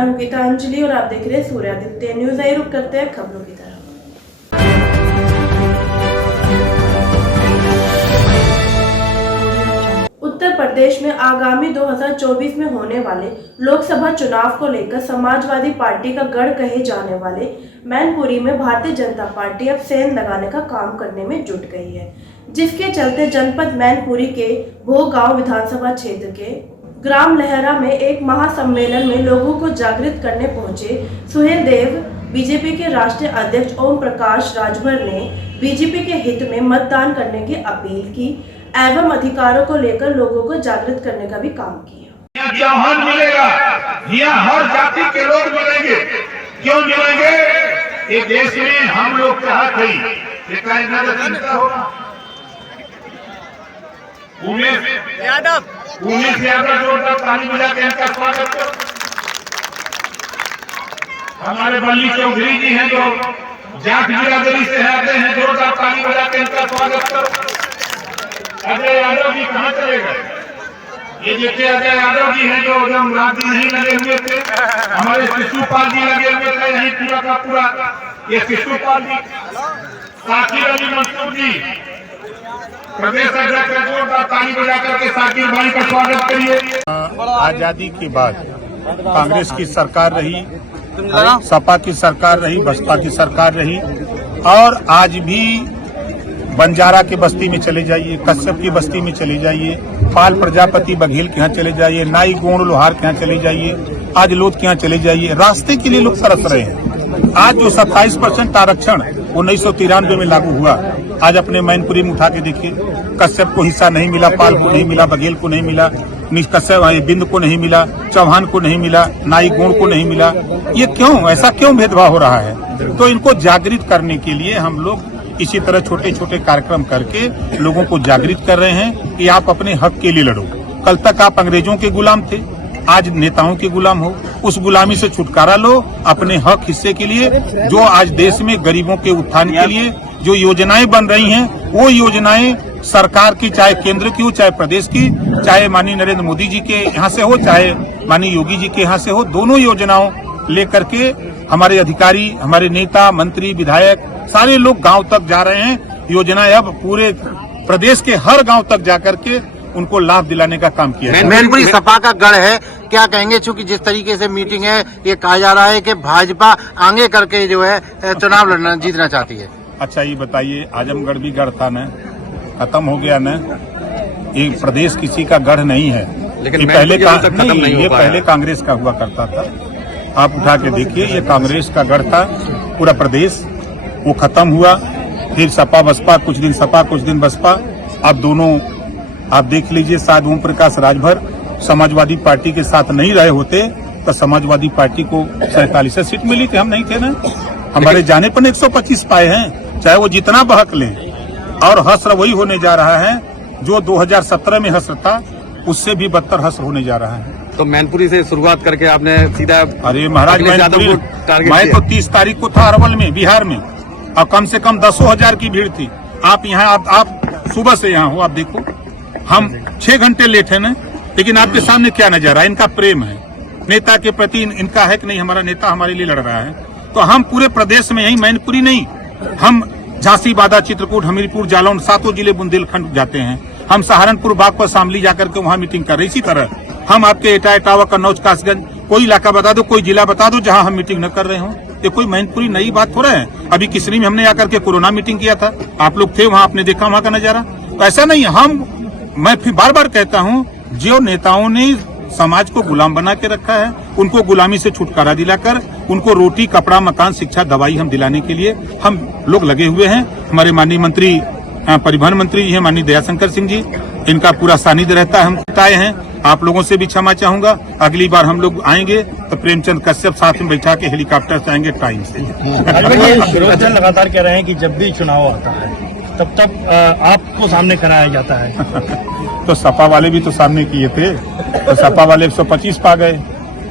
मैं हूं गीतांजलि और आप देख रहे हैं सूर्यादित्य न्यूज। आई रुक करते हैं खबरों की तरफ। उत्तर प्रदेश में आगामी 2024 में होने वाले लोकसभा चुनाव को लेकर समाजवादी पार्टी का गढ़ कहे जाने वाले मैनपुरी में भारतीय जनता पार्टी अब सेंध लगाने का काम करने में जुट गई है, जिसके चलते जनपद मैनपुरी के भोगांव विधानसभा क्षेत्र के ग्राम लहरा में एक महासम्मेलन में लोगों को जागृत करने पहुंचे सुहेल देव बीजेपी के राष्ट्रीय अध्यक्ष ओम प्रकाश राजभर ने बीजेपी के हित में मतदान करने की अपील की एवं अधिकारों को लेकर लोगों को जागृत करने का भी काम किया। चौहान मिलेगा, यहाँ हर जाति के लोग मिलेंगे। क्यों मिलेंगे? ये देश में हम लोग चाहते उमेश यादव जोरदार ताली बजा के इनका स्वागत करो। हमारे बल्ली चौधरी जी हैं जो जाट बिरादरी से आते हैं, जोरदार ताली बजा के इनका स्वागत करो। अजय यादव जी कहाँ चले गए? ये देखिए अजय यादव जी हैं जो एकदम रात नहीं लगे हुए थे। हमारे शिशुपाल जी लगे हुए थे यही पूरा का पूरा। ये शिशुपाल जी, साकिर अली मंसूर जी प्रदेश अध्यक्ष, जोरदार ताली बजा करके साकिर भाई का स्वागत करिए। आजादी के बाद कांग्रेस की सरकार रही, सपा की सरकार रही, बसपा की सरकार रही, और आज भी बंजारा की बस्ती में चले जाइए, कश्यप की बस्ती में चले जाइए, पाल प्रजापति बघेल के यहाँ चले जाइए, नाई गोंड लोहार के यहाँ चले जाइए, आज लोध के यहाँ चले जाइए। रास्ते के लिए लोग तरस रहे हैं। आज जो 27% आरक्षण 1993 में लागू हुआ, आज अपने मैनपुरी में उठा के देखिए। कश्यप को हिस्सा नहीं मिला, पाल को नहीं मिला, बघेल को नहीं मिला, कश्यप बिंद को नहीं मिला, चौहान को नहीं मिला, नाई गोंड को नहीं मिला। ये क्यों? ऐसा क्यों भेदभाव हो रहा है? तो इनको जागृत करने के लिए हम लोग इसी तरह छोटे छोटे कार्यक्रम करके लोगों को जागृत कर रहे हैं कि आप अपने हक के लिए लड़ो। कल तक आप अंग्रेजों के गुलाम थे, आज नेताओं के गुलाम हो। उस गुलामी से छुटकारा लो अपने हक हिस्से के लिए। जो आज देश में गरीबों के उत्थान के लिए जो योजनाएं बन रही हैं, वो योजनाएं सरकार की, चाहे केंद्र की हो, चाहे प्रदेश की, चाहे माननीय नरेंद्र मोदी जी के यहाँ से हो, चाहे माननीय योगी जी के यहाँ से हो, दोनों योजनाओं लेकर के हमारे अधिकारी, हमारे नेता, मंत्री, विधायक सारे लोग गांव तक जा रहे हैं। योजनाएं अब पूरे प्रदेश के हर गांव तक जाकर के उनको लाभ दिलाने का काम किया है। मैनपुरी सपा का गढ़ है, क्या कहेंगे? चूंकि जिस तरीके से मीटिंग है, ये कहा जा रहा है कि भाजपा आगे करके जो है चुनाव लड़ना, जीतना चाहती है। अच्छा ये बताइए, आजमगढ़ भी गढ़ था न, खत्म हो गया न? ये प्रदेश किसी का गढ़ नहीं है, लेकिन पहले ये पहले कांग्रेस का हुआ करता था। आप उठा के देखिए, ये कांग्रेस का गढ़ था पूरा प्रदेश, वो खत्म हुआ। फिर सपा बसपा, कुछ दिन सपा कुछ दिन बसपा। अब दोनों आप देख लीजिए, शायद ओम प्रकाश राजभर समाजवादी पार्टी के साथ नहीं रहे होते तो समाजवादी पार्टी को 47 सीट मिली थी, हम नहीं थे ना। हमारे जाने पर 125 पाए हैं, चाहे वो जितना बहक लें। और हस्र वही होने जा रहा है जो 2017 में हस्र था, उससे भी बदतर हस्र होने जा रहा है। तो मैनपुरी से शुरुआत करके आपने सीधा, अरे महाराज मैं तो 30 तारीख को था अरवल में, बिहार में, और कम से कम 10,000 की भीड़ थी। आप यहाँ आप सुबह से यहाँ हो, आप देखो हम 6 घंटे लेट है ना, लेकिन आपके सामने क्या नजर आया? इनका प्रेम है नेता के प्रति, इनका है कि नहीं हमारा नेता हमारे लिए लड़ रहा है। तो हम पूरे प्रदेश में, यही मैनपुरी नहीं, हम झांसी, बादा, चित्रकूट, हमीरपुर, जालौन, 7 जिले बुंदेलखंड जाते हैं। हम सहारनपुर, बागपत, शामली जाकर के वहाँ मीटिंग कर रहे। इसी तरह हम आपके एटा, इटावा, कन्नौज, कासगंज, कोई इलाका बता दो, कोई जिला बता दो जहाँ हम मीटिंग न कर रहे हों। ये कोई मैनपुरी नई बात हो रहा है? अभी किसरी में हमने आकर के कोरोना मीटिंग किया था, आप लोग थे वहाँ, आपने देखा वहाँ का नजारा। तो ऐसा नहीं है। मैं फिर बार बार कहता हूँ, जो नेताओं ने समाज को गुलाम बना के रखा है, उनको गुलामी से छुटकारा दिलाकर उनको रोटी, कपड़ा, मकान, शिक्षा, दवाई हम दिलाने के लिए हम लोग लगे हुए हैं। हमारे माननीय मंत्री, परिवहन मंत्री जी हैं माननीय दयाशंकर सिंह जी, इनका पूरा सानिध्य रहता है। हम आए हैं, आप लोगों से भी क्षमा चाहूंगा। अगली बार हम लोग आएंगे तो प्रेमचंद कश्यप साथ में बैठा के हेलीकॉप्टर से आएंगे टाइम से। विरोधी दल लगातार कह रहे हैं कि जब भी चुनाव आता है तब आपको सामने कराया जाता है। तो सपा वाले भी तो सामने किए थे, तो सपा वाले 125 पा गए,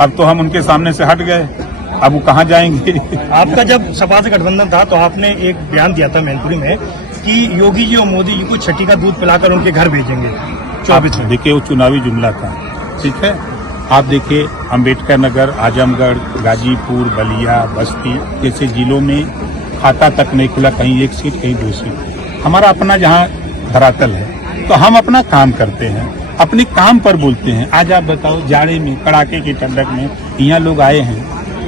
अब तो हम उनके सामने से हट गए, अब वो कहाँ जाएंगे? आपका जब सपा से गठबंधन था तो आपने एक बयान दिया था मैनपुरी में कि योगी जी और मोदी जी को छठी का दूध पिलाकर उनके घर भेजेंगे 24 में। देखिए वो चुनावी जुमला था, ठीक है। आप देखिए अंबेडकर नगर, आजमगढ़, गाजीपुर, बलिया, बस्ती जैसे जिलों में खाता तक नहीं खुला, कहीं 1 सीट कहीं 2 सीट। हमारा अपना जहाँ धरातल है तो हम अपना काम करते हैं, अपने काम पर बोलते हैं। आज आप बताओ जाड़े में कड़ाके की ठंडक में यहाँ लोग आए हैं,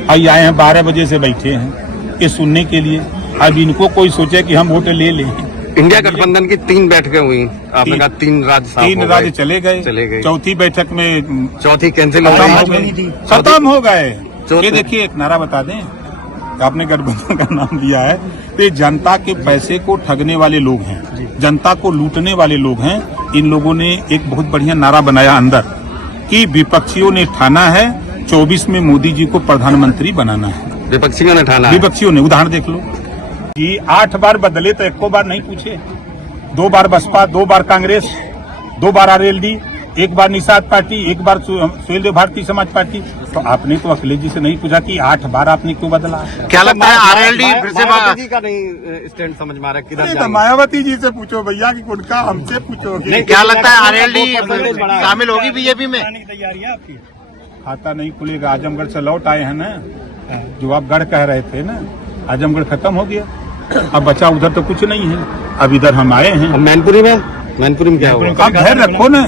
और आए हैं 12 बजे से बैठे हैं ये सुनने के लिए। अब इनको कोई सोचे कि हम वोट ले लें। इंडिया गठबंधन की 3 बैठकें हुई, आपने कहा 3 राज्य साफ हो 3 गए। राज्य चले गए। चौथी बैठक में चौथी कैंसिल हो खत्म हो गए। चौथे- ये देखिए एक नारा बता दें, आपने गठबंधन का नाम दिया है, तो ये जनता के पैसे को ठगने वाले लोग हैं, जनता को लूटने वाले लोग हैं। इन लोगों ने एक बहुत बढ़िया नारा बनाया अंदर कि विपक्षियों ने ठाना है 24 में मोदी जी को प्रधानमंत्री बनाना है। विपक्षियों ने ठाना है। विपक्षियों ने, उदाहरण देख लो कि 8 बार बदले तो 1 बार नहीं पूछे। 2 बार बसपा, 2 बार कांग्रेस, 2 बार आरएलडी, 1 बार निषाद पार्टी, 1 बार सुहेलदेव भारतीय समाज पार्टी। तो आपने तो अखिलेश जी से नहीं पूछा कि 8 बार आपने क्यों बदला। क्या लगता है आरएलडी फिर से मायावती जी का नहीं स्टैंड समझ में आ रहा है, किधर तो जाएंगे? मायावती जी से पूछो भैया कि उनका हमसे पूछोगे। क्या लगता है आरएलडी शामिल होगी बीजेपी में? की तैयारी है आपकी? खाता नहीं खुलेगा। आजमगढ़ से लौट आए हैं ना, जो आप गढ़ कह रहे थे ना, आजमगढ़ खत्म हो गया, अब बचा उधर तो कुछ नहीं है। अब इधर हम आए हैं। अब मैनपुरी में क्या हुआ? आप धैर्य रखो ना,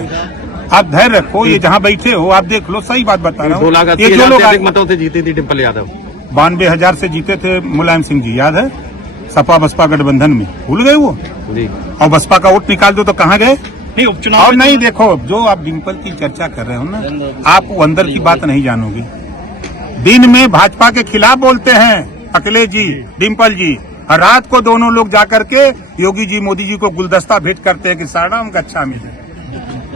आप धैर्य रखो। ये जहाँ बैठे हो आप देख लो, सही बात बता रहा 2 लाख हूँ। 80 ये जो हजार लोग से अधिक मतों से जीती थी डिम्पल यादव। 92,000 से जीते थे मुलायम सिंह जी, याद है? सपा बसपा गठबंधन में, भूल गए वो? जी। और बसपा का वोट निकाल दो तो कहाँ गए? नहीं, उपचुनाव और नहीं, देखो जो आप डिम्पल की चर्चा कर रहे हो ना, आप वो अंदर की बात नहीं जानोगे। दिन में भाजपा के खिलाफ बोलते हैं अखिलेश जी, डिम्पल जी, और रात को दोनों लोग जाकर के योगी जी, मोदी जी को गुलदस्ता भेंट करते हैं कि साड़ा हम गच्छा मिले।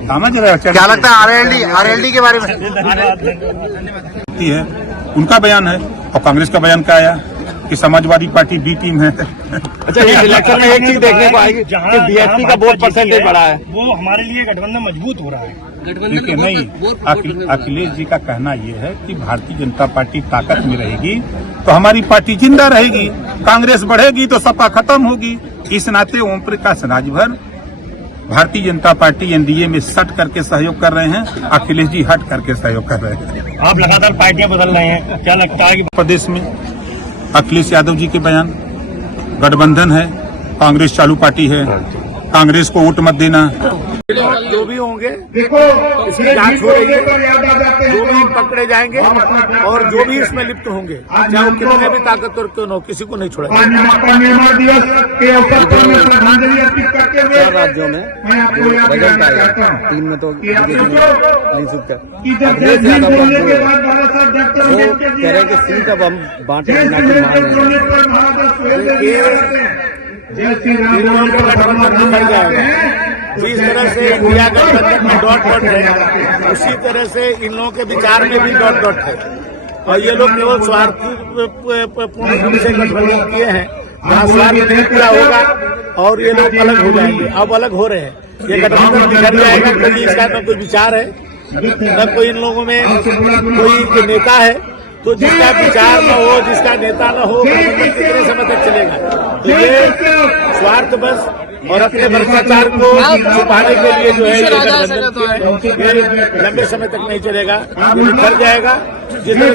समझ रहे हो? क्या लगता है आरएलडी के बारे में? है उनका बयान है, और कांग्रेस का बयान क्या आया कि समाजवादी पार्टी बी टीम है। अच्छा, इस इलेक्शन में एक चीज देखने को आएगी कि बीएसपी का वोट परसेंटेज बढ़ा है। वो हमारे लिए गठबंधन मजबूत हो रहा है। देखिए नहीं, अखिलेश जी का कहना ये है कि भारतीय जनता पार्टी ताकत में रहेगी तो हमारी पार्टी जिंदा रहेगी, कांग्रेस बढ़ेगी तो सपा खत्म होगी। इस नाते ओम प्रकाश राजभर भारतीय जनता पार्टी एनडीए में सट करके सहयोग कर रहे हैं, अखिलेश जी हट करके सहयोग कर रहे हैं। आप लगातार पार्टियां बदल रहे हैं, क्या लगता है कि प्रदेश में अखिलेश यादव जी के बयान, गठबंधन है, कांग्रेस चालू पार्टी है, कांग्रेस को वोट मत देना। जो भी होंगे इसकी जांच हो रही है, जो भी पकड़े जाएंगे और जो भी इसमें लिप्त होंगे, चाहे वो कितने भी ताकतवर क्यों न हो, किसी को नहीं छोड़ेगा। राज्यों में बजट आएगा, 3 में तो नहीं सकता। अखिलेश यादव वो कह रहे हैं कि सीट अब हम बांटे गठबंधन बढ़ जाएगा। जिस तरह से इंडिया गठबंधन में डॉट डॉट है, उसी तरह से इन लोगों के विचार में भी डॉट डॉट है। और ये लोग केवल स्वार्थी पूर्ण रूप से गठबंधन किए हैं, जहाँ स्वार्थ नहीं पूरा होगा और ये लोग अलग हो जाएंगे। अब अलग हो रहे हैं, ये गठबंधन बिगड़ जाएगा क्योंकि इसका न कोई विचार है, न कोई इन लोगों में कोई नेता है। तो जिसका विचार न हो, जिसका नेता न हो, गठबंधन कितने समय तक चलेगा? तो ये स्वार्थ बस और अपने भ्रष्टाचार को छुपाने के लिए जो है ये गठबंधन ये लंबे समय तक नहीं चलेगा, ये निकल जाएगा। जिस तरह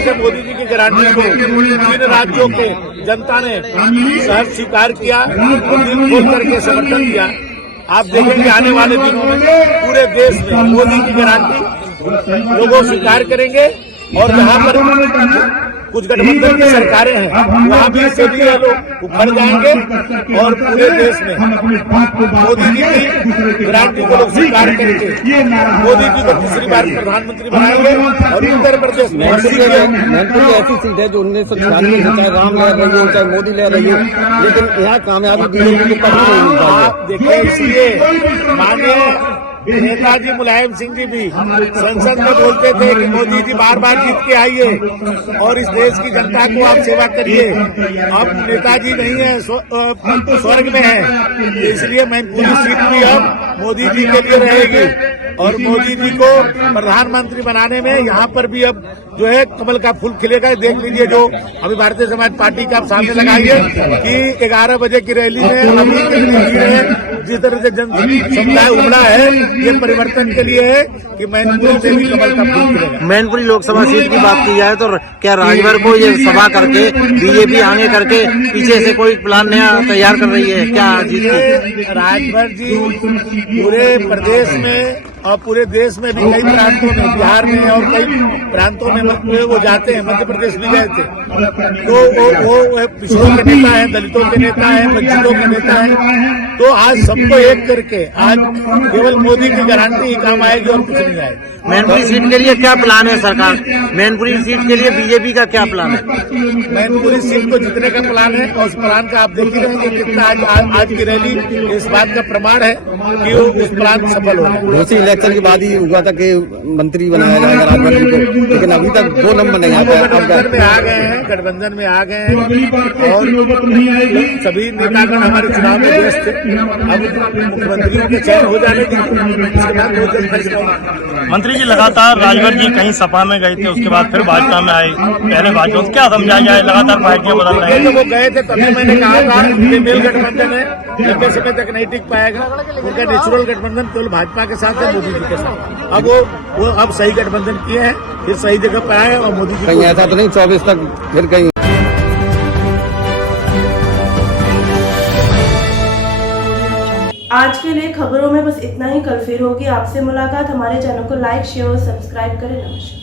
से मोदी जी की गारंटी को 3 राज्यों के जनता ने सहज स्वीकार किया, दिल खोल करके समर्थन दिया। आप देखेंगे आने वाले दिनों में पूरे देश में मोदी की गारंटी लोगों स्वीकार करेंगे, और जहाँ पर कुछ गठबंधन की सरकारें हैं वहाँ भी इससे भी ये लोग उखड़ जाएंगे और पूरे देश में मोदी जी की गारंटी को लोग स्वीकार करके मोदी जी को तीसरी बार प्रधानमंत्री बनाएंगे। और उत्तर प्रदेश में ऐसी सीट है जो 1996 से चाहे राम ले रही हो चाहे मोदी ले रही हो, लेकिन यहाँ कामयाबी बीजेपी को कभी नहीं मिल रहा है। आप देखिए, इसलिए माननीय नेताजी मुलायम सिंह जी भी संसद में बोलते थे कि मोदी जी बार बार जीत के आइए और इस देश की जनता को आप सेवा करिए। अब नेताजी नहीं है, स्वर्ग में है, इसलिए मैनपुरी सीट भी अब मोदी जी के लिए रहेगी और मोदी जी को प्रधानमंत्री बनाने में यहाँ पर भी अब जो है कमल का फूल खिलेगा। देख लीजिए जो अभी भारतीय समाज पार्टी का आप सामने लगाइए कि 11 बजे की रैली में अभी जिस तरह से जन समुदाय उमड़ा है, ये परिवर्तन के लिए है कि मैनपुरी से भी कमल का फूल खिलेगा। मैनपुरी लोकसभा सीट की बात की जाए तो क्या राजभर को ये सभा करके बीजेपी आगे करके पीछे से कोई प्लान नया तैयार कर रही है क्या जीत की? राजभर जी पूरे प्रदेश में और पूरे देश में भी कई प्रांतों में, बिहार में और कई प्रांतों में वो जाते हैं, मध्य प्रदेश भी गए थे। तो वो पिछड़ों के नेता है, दलितों के नेता है, वंचितों के नेता है। तो आज सबको एक करके आज केवल मोदी की गारंटी ही काम आएगी और कुछ नहीं आएगा। मैनपुरी सीट के लिए क्या प्लान है सरकार? मैनपुरी सीट के लिए बीजेपी का क्या प्लान है? मैनपुरी सीट को जीतने का प्लान है और उस प्लान का आप देख ही रहे हैं कितना आज की रैली इस बात का प्रमाण है कि वो उस प्लान सफल हो रहा है। इलेक्शन के बाद ही हुआ था कि मंत्री बनाया जाएगा राजभर जी को, लेकिन अभी तक 2 नंबर नहीं आ पाया। गठबंधन में आ गए हैं, गठबंधन में आ गए हैं और सभी नेतागण हमारे चुनाव में व्यस्त थे। अब मुख्यमंत्रियों के चयन हो जाने के बाद मंत्री जी लगातार राजभर जी कहीं सपा में गए थे, उसके बाद फिर भाजपा में आए। पहले भाजपा क्या समझाया जाए, लगातार पार्टियां बदल रही हैं। तो वो गए थे तभी मैंने कहा था कि मेल गठबंधन है, लंबे समय तक नहीं टिक पाएगा। उनका नेचुरल गठबंधन केवल भाजपा के साथ है, मोदी जी के साथ। अब वो अब सही गठबंधन किए हैं, फिर सही जगह पर आए और मोदी जी कहीं ऐसा तो नहीं 24 तक फिर कहीं। आज के लिए खबरों में बस इतना ही। कल फिर होगी आपसे मुलाकात। हमारे चैनल को लाइक, शेयर और सब्सक्राइब करें। नमस्कार।